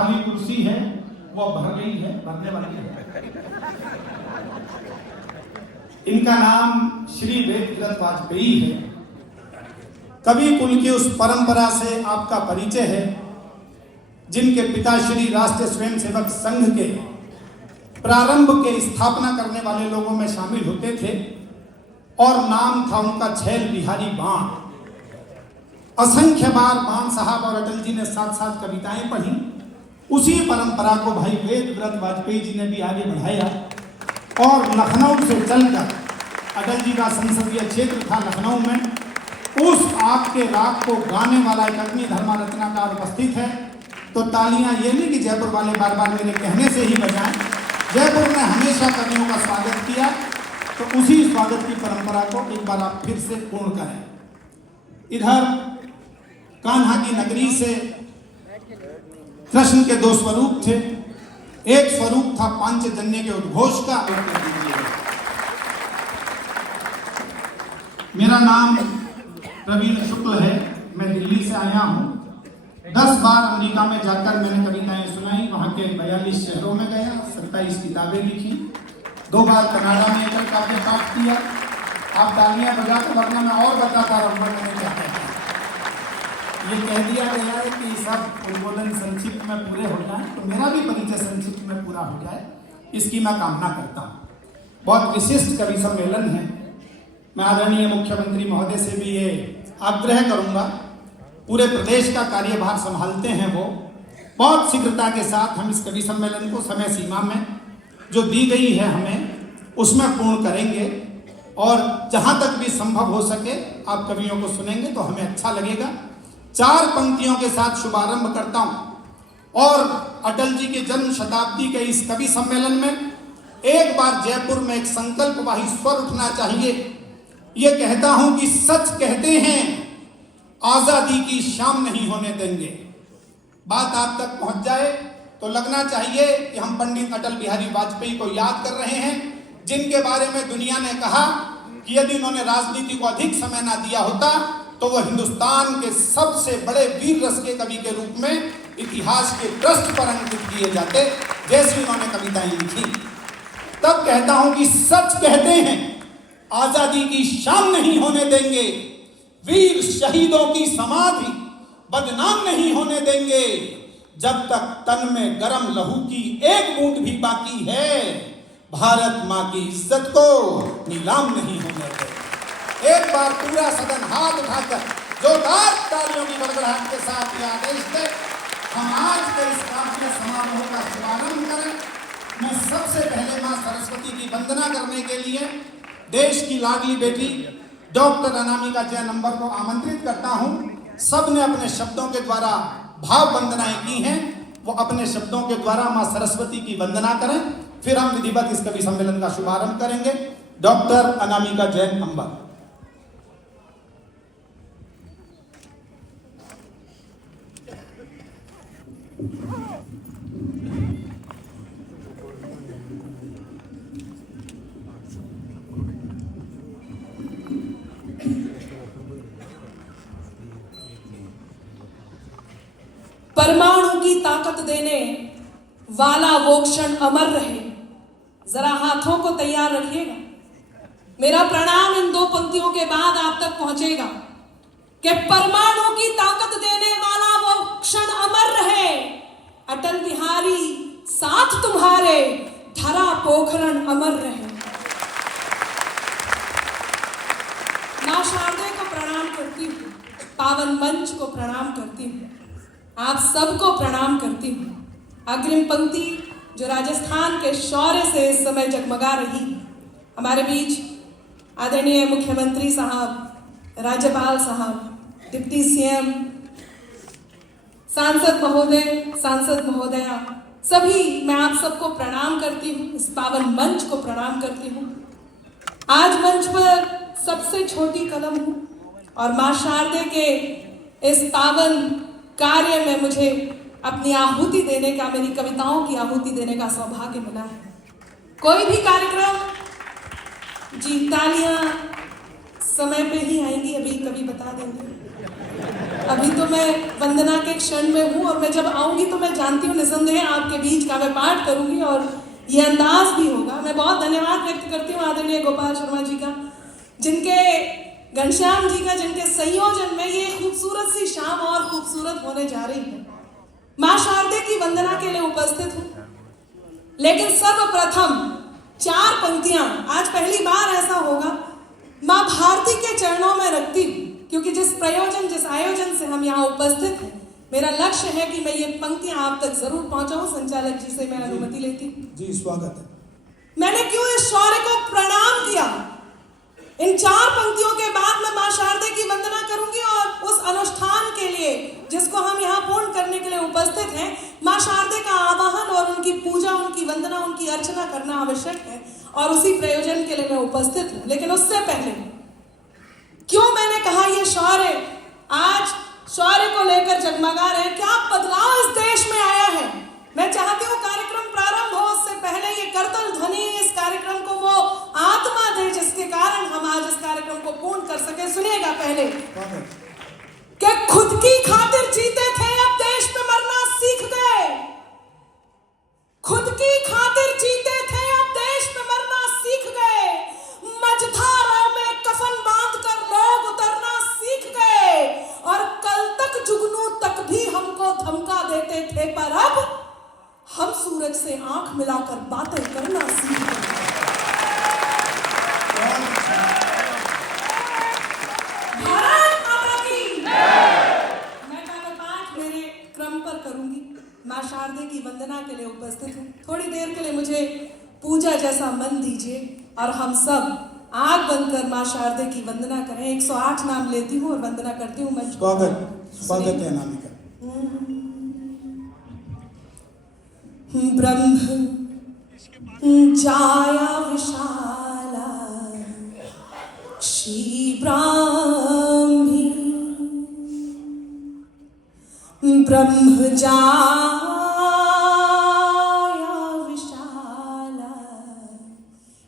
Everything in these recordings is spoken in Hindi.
खाली कुर्सी है वो भर गई है, भरने वाली है। इनका नाम श्री वेदव्रत वाजपेयी है। कवि कुल की उस परंपरा से आपका परिचय है जिनके पिता श्री राष्ट्रीय स्वयंसेवक संघ के प्रारंभ के स्थापना करने वाले लोगों में शामिल होते थे और नाम था उनका छैल बिहारी बाण। असंख्य बार बाण साहब और अटल जी ने साथ साथ कविताएं पढ़ी। उसी परंपरा को भाई वेदव्रत वाजपेयी जी ने भी आगे बढ़ाया और लखनऊ से चलकर अटल जी का संसदीय क्षेत्र था लखनऊ में, उस आग के राग को गाने वाला एक अग्नि धर्मा रचनाकार उपस्थित है। तो तालियां ये नहीं कि जयपुर वाले बार बार मेरे कहने से ही बजाएं। जयपुर ने हमेशा कवियों का स्वागत किया, तो उसी स्वागत की परंपरा को एक बार आप फिर से पूर्ण करें। इधर कान्हा की नगरी से कृष्ण के दो स्वरूप थे। एक स्वरूप था पांचजन्य के उद्घोष का। मेरा नाम प्रवीण शुक्ल है, मैं दिल्ली से आया हूँ। 10 बार अमेरिका में जाकर मैंने कविताएं सुनाई, वहाँ के 42 शहरों में गया, 27 किताबें लिखी, 2 बार कनाडा में एकल काव्य पाठ किया। आप तालियां बजाकर, वरना मैं और बताता रहूँगा मैंने क्या कहता। ये कह दिया गया है कि सब उद्बोधन संक्षिप्त में पूरे हो जाए, तो मेरा भी परिचय संक्षिप्त में पूरा हो जाए, इसकी मैं कामना करता हूँ। बहुत विशिष्ट कवि सम्मेलन है। मैं आदरणीय मुख्यमंत्री महोदय से भी ये आग्रह करूंगा, पूरे प्रदेश का कार्यभार संभालते हैं वो, बहुत शीघ्रता के साथ हम इस कवि सम्मेलन को समय सीमा में जो दी गई है हमें उसमें पूर्ण करेंगे और जहां तक भी संभव हो सके आप कवियों को सुनेंगे तो हमें अच्छा लगेगा। 4 पंक्तियों के साथ शुभारंभ करता हूं और अटल जी के जन्म शताब्दी के इस कवि सम्मेलन में एक बार जयपुर में एक संकल्पवाही स्वर उठना चाहिए। ये कहता हूं कि सच कहते हैं आजादी की शाम नहीं होने देंगे। बात आप तक पहुंच जाए तो लगना चाहिए कि हम पंडित अटल बिहारी वाजपेयी को याद कर रहे हैं, जिनके बारे में दुनिया ने कहा कि यदि उन्होंने राजनीति को अधिक समय ना दिया होता तो वह हिंदुस्तान के सबसे बड़े वीर रस के कवि के रूप में इतिहास के पृष्ठ पर अंकित किए जाते, जैसी उन्होंने कविताएं लिखी। तब कहता हूं कि सच कहते हैं आजादी की शाम नहीं होने देंगे, वीर शहीदों की समाधि बदनाम नहीं होने देंगे, जब तक तन में गरम लहू की एक बूंद भी बाकी है, भारत मां की इज्जत को नीलाम नहीं होने देंगे। एक बार पूरा सदन हाथ उठाकर जोरदार तालियों की गड़गड़ाहट के साथ यह आदेश दे हम आज के इस काव्य समारोह का शुभारंभ करें। मैं सबसे पहले मां सरस्वती की वंदना करने के लिए देश की लाडली बेटी डॉक्टर अनामिका जैन नंबर को आमंत्रित करता हूं। सबने अपने शब्दों के द्वारा भाव वंदनाएं की हैं, वो अपने शब्दों के द्वारा मां सरस्वती की वंदना करें, फिर हम विधिवत इस कवि सम्मेलन का शुभारंभ करेंगे। Doctor Anamika Jain number. परमाणु की ताकत देने वाला वो क्षण अमर रहे। जरा हाथों को तैयार रखिएगा, मेरा प्रणाम इन 2 पंक्तियों के बाद आप तक पहुंचेगा कि परमाणु की ताकत देने वाला वो क्षण अमर रहे। अटल बिहारी साथ तुम्हारे, धरा पोखरण अमर रहे। मां शारदे को प्रणाम करती हूँ, पावन मंच को प्रणाम करती हूँ, आप सबको प्रणाम करती हूँ। अग्रिम पंक्ति जो राजस्थान के शौर्य से इस समय जगमगा रही, हमारे बीच आदरणीय मुख्यमंत्री साहब, राज्यपाल साहब, डिप्टी सीएम, सांसद महोदय, सांसद महोदया, सभी मैं आप सबको प्रणाम करती हूँ, इस पावन मंच को प्रणाम करती हूँ। आज मंच पर सबसे छोटी कलम हूँ और मां शारदे के इस पावन कार्य में मुझे अपनी आहुति देने का, मेरी कविताओं की आहुति देने का सौभाग्य मिला है। कोई भी कार्यक्रम जी तालियां समय पे ही आएंगी, अभी कभी बता देंगे। अभी तो मैं वंदना के क्षण में हूँ और मैं जब आऊंगी तो मैं जानती हूँ निसंदेह आपके बीच का मैं पाठ करूंगी और ये अंदाज भी होगा। मैं बहुत धन्यवाद व्यक्त करती हूँ आदरणीय गोपाल शर्मा जी का, जिनके घनश्याम जी का, जिनके संयोजन में ये खूबसूरत सी शाम और खूबसूरत होने जा रही है। माँ शारदे की वंदना के लिए उपस्थित हूँ, लेकिन सर्वप्रथम 4 पंक्तियां आज पहली बार ऐसा होगा माँ भारती के चरणों में रखती हूँ, क्योंकि जिस आयोजन से हम यहाँ उपस्थित हैं, मेरा लक्ष्य है कि मैं ये पंक्तियां आप तक जरूर पहुंचाऊं। संचालक जी से मैं अनुमति लेती हूँ। जी स्वागत है। मैंने क्यों इस शौर्य को प्रणाम किया? इन 4 पंक्तियों के बाद मैं माँ शारदे की वंदना करूंगी और उस अनुष्ठान के लिए जिसको हम यहाँ पूर्ण करने के लिए उपस्थित हैं, माँ शारदे का आवाहन और उनकी पूजा, उनकी वंदना, उनकी अर्चना करना आवश्यक है और उसी प्रयोजन के लिए मैं उपस्थित हूँ। लेकिन उससे पहले क्यों मैंने कहा ये शौर्य, आज शौर्य को लेकर जगमगा रहे हैं, क्या बदलाव इस देश में आया है। मैं चाहती हूँ कार्यक्रम प्रारंभ हो उससे पहले ये करतल ध्वनि इस कार्यक्रम को वो आत्मा दे जिसके कारण हम आज इस कार्यक्रम को पूर्ण कर सके। सुनिएगा पहले कि खुद की खातिर जीते थे, अब देश में मरना सीख गए। खुद की खातिर जीते थे, अब देश में मरना सीख गए। मझधारों में कफन बांधकर लोग उतरना सीख गए और कल तक जुगनू तक भी हमको धमका देते थे, पर अब हम सूरज से आंख मिलाकर बातें करना सीख गए। भारत माता की मैं काव्य पाठ मेरे क्रम पर करूंगी। माँ शारदे की वंदना के लिए उपस्थित हूँ। थोड़ी देर के लिए मुझे पूजा जैसा मन दीजिए और हम सब आग बंद कर माँ शारदे की वंदना करें। 108 नाम लेती हूँ और वंदना करती हूँ। मंच स्वागत है नामिका। ब्रह्म जाया विशाला क्षीब्राह्मी ब्रह्म जाया विशाला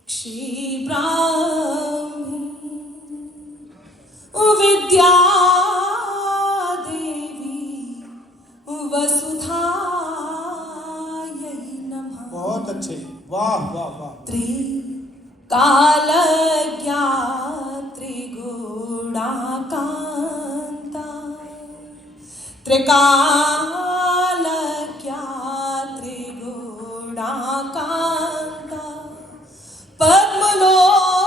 क्षीब्राह्मी विद्या देवी वसुधा। बहुत अच्छे, वाह वाह वाह। त्रिकाल त्रिगुणाकांता त्रिकाल त्रिगुणाकांता पद्मलोचना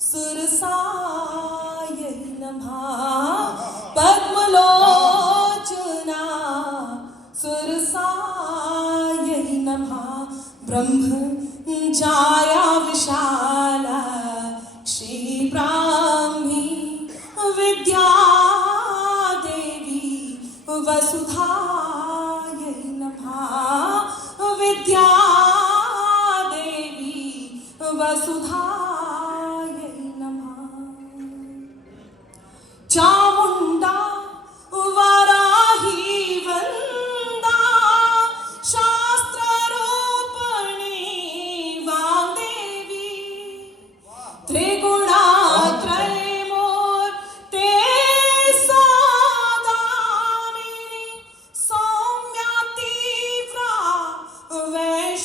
सुरसायै नमः। पद्मलोचना सुरसायै नमः। ब्रह्म जाया विशाला क्षीब्राह्मी विद्या देवी वसुधायै नमः। विद्या देवी वसुधायै नमः। चामुंडा वराही वंदा शास्त्र रूपणी वाग्देवी त्रिगुणात्रयमूर्ते सौदामिनी सौम्या तीव्रा वैष्णवी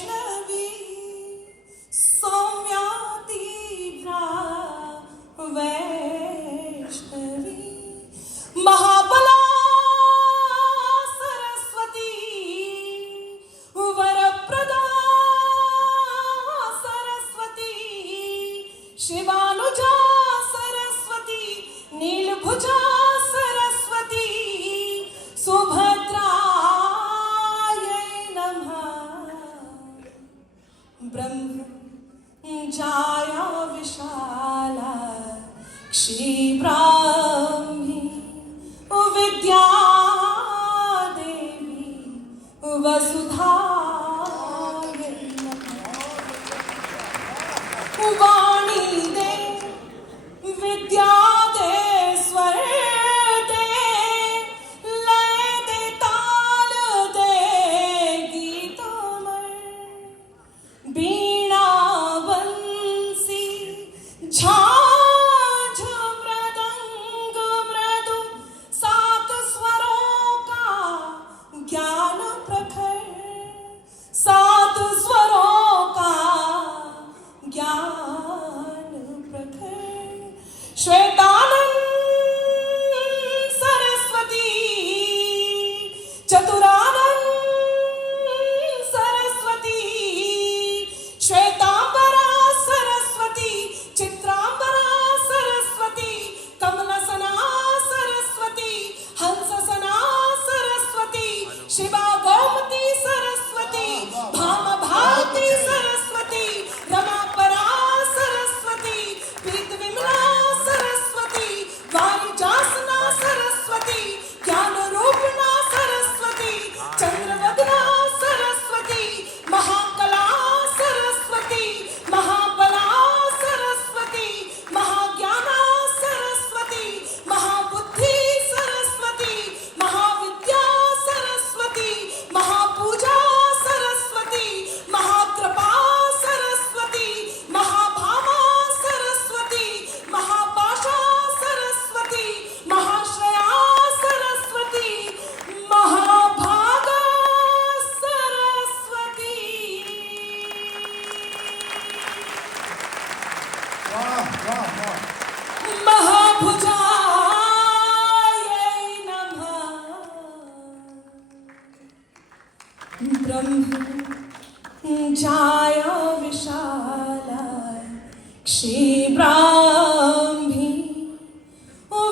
चतुरानन सरस्वती, श्वेतांबरा सरस्वती, चित्रांबरा सरस्वती, कमलसना सरस्वती, हंससना सरस्वती, शिवा गौमती सरस्वती, भाम भारती सरस्वती, रमापरा सरस्वती, पीत विमला सरस्वती, वारिजासना सरस्वती, ज्ञान रूपना सरस्वती, चंद्रवदना सरस्वती, महाकला सरस्वती, महाबला सरस्वती, महाज्ञाना सरस्वती, महाबुद्धि सरस्वती, महाविद्या सरस्वती, महापूजा सरस्वती, महाकृपा सरस्वती, महाभामा सरस्वती, महापाशा सरस्वती, महाश्रया सरस्वती, महाभागा सरस्वती। वाह वाह वाह महाभुजायै नमः। ब्रह्मजाया विशालाय क्षीब्राह्मी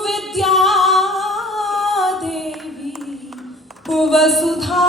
विद्या देवी वसुधा